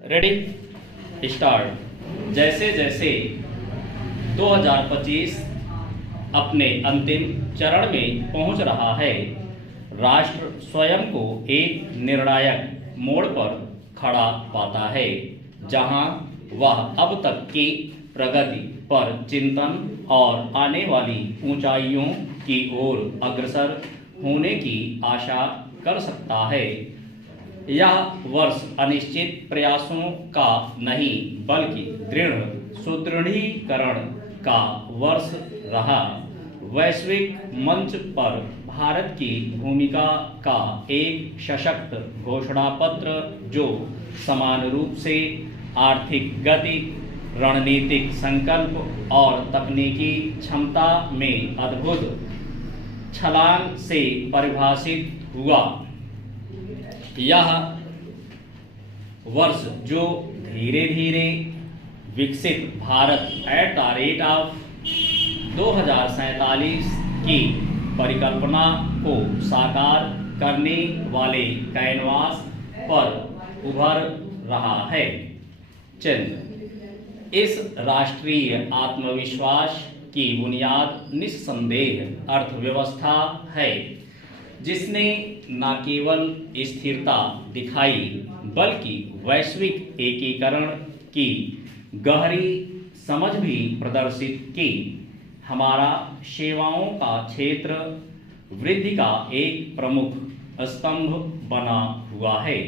Ready start. जैसे जैसे 2025 अपने अंतिम चरण में पहुंच रहा है, राष्ट्र स्वयं को एक निर्णायक मोड़ पर खड़ा पाता है, जहां वह अब तक की प्रगति पर चिंतन और आने वाली ऊंचाइयों की ओर अग्रसर होने की आशा कर सकता है। यह वर्ष अनिश्चित प्रयासों का नहीं, बल्कि दृढ़ सुदृढ़ीकरण का वर्ष रहा। वैश्विक मंच पर भारत की भूमिका का एक सशक्त घोषणा पत्र, जो समान रूप से आर्थिक गति, रणनीतिक संकल्प और तकनीकी क्षमता में अद्भुत छलांग से परिभाषित हुआ। यह वर्ष जो धीरे धीरे विकसित भारत @2047 की परिकल्पना को साकार करने वाले कैनवास पर उभर रहा है। चिन्ह। इस राष्ट्रीय आत्मविश्वास की बुनियाद निस्संदेह अर्थव्यवस्था है, जिसने न केवल स्थिरता दिखाई, बल्कि वैश्विक एकीकरण की गहरी समझ भी प्रदर्शित की। हमारा सेवाओं का क्षेत्र वृद्धि का एक प्रमुख स्तंभ बना हुआ है,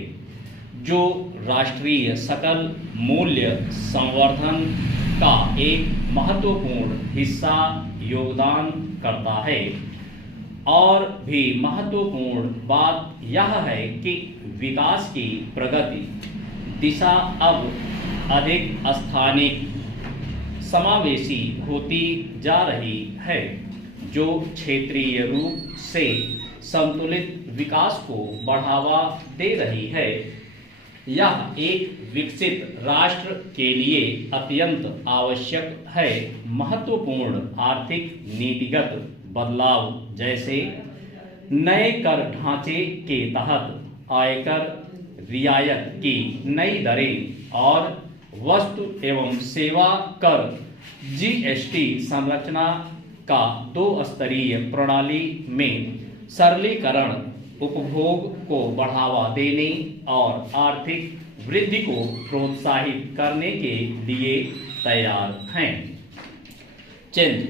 जो राष्ट्रीय सकल मूल्य संवर्धन का एक महत्वपूर्ण हिस्सा योगदान करता है। और भी महत्वपूर्ण बात यह है कि विकास की प्रगति दिशा अब अधिक स्थानिक समावेशी होती जा रही है, जो क्षेत्रीय रूप से संतुलित विकास को बढ़ावा दे रही है। यह एक विकसित राष्ट्र के लिए अत्यंत आवश्यक है। महत्वपूर्ण आर्थिक नीतिगत बदलाव, जैसे नए कर ढांचे के तहत आयकर रियायत की नई दरें और वस्तु एवं सेवा कर जीएसटी संरचना का 2 स्तरीय प्रणाली में सरलीकरण उपभोग को बढ़ावा देने और आर्थिक वृद्धि को प्रोत्साहित करने के लिए तैयार हैं। चिन्ह।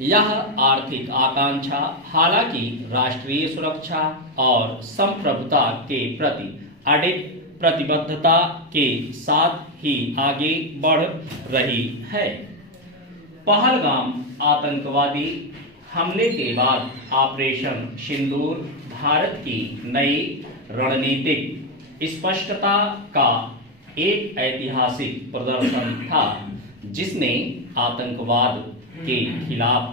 यह आर्थिक आकांक्षा हालांकि राष्ट्रीय सुरक्षा और संप्रभुता के प्रति अडिग प्रतिबद्धता के साथ ही आगे बढ़ रही है। पहलगाम आतंकवादी हमले के बाद ऑपरेशन सिंदूर भारत की नई रणनीतिक स्पष्टता का एक ऐतिहासिक प्रदर्शन था, जिसने आतंकवाद के खिलाफ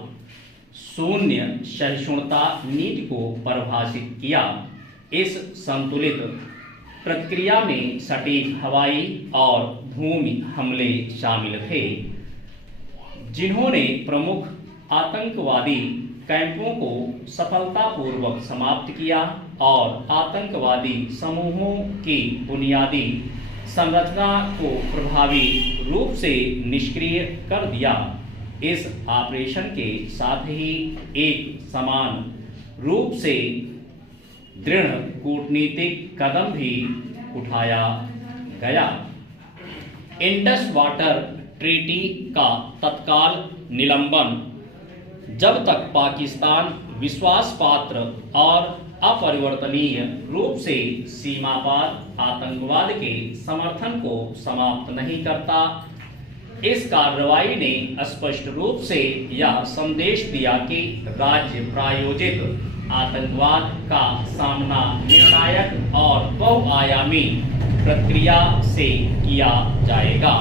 शून्य सहिष्णुता नीति को परिभाषित किया। इस संतुलित प्रतिक्रिया में सटीक हवाई और भूमि हमले शामिल थे, जिन्होंने प्रमुख आतंकवादी कैंपों को सफलतापूर्वक समाप्त किया और आतंकवादी समूहों की बुनियादी संरचना को प्रभावी रूप से निष्क्रिय कर दिया। इस ऑपरेशन के साथ ही एक समान रूप से दृढ़ कूटनीतिक कदम भी उठाया गया। इंडस वाटर ट्रीटी का तत्काल निलंबन, जब तक पाकिस्तान विश्वास पात्र और अपरिवर्तनीय रूप से सीमा पार आतंकवाद के समर्थन को समाप्त नहीं करता। इस कार्रवाई ने स्पष्ट रूप से यह संदेश दिया कि राज्य प्रायोजित आतंकवाद का सामना निर्णायक और बहुआयामी प्रक्रिया से किया जाएगा,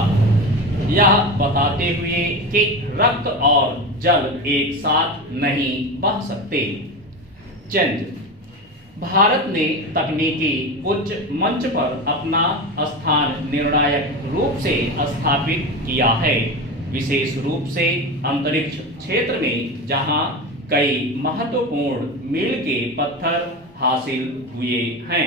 यह बताते हुए कि रक्त और जल एक साथ नहीं बह सकते। चिन्ह। भारत ने तकनीकी उच्च मंच पर अपना स्थान निर्णायक रूप से स्थापित किया है, विशेष रूप से अंतरिक्ष क्षेत्र में, जहां कई महत्वपूर्ण मील के पत्थर हासिल हुए हैं।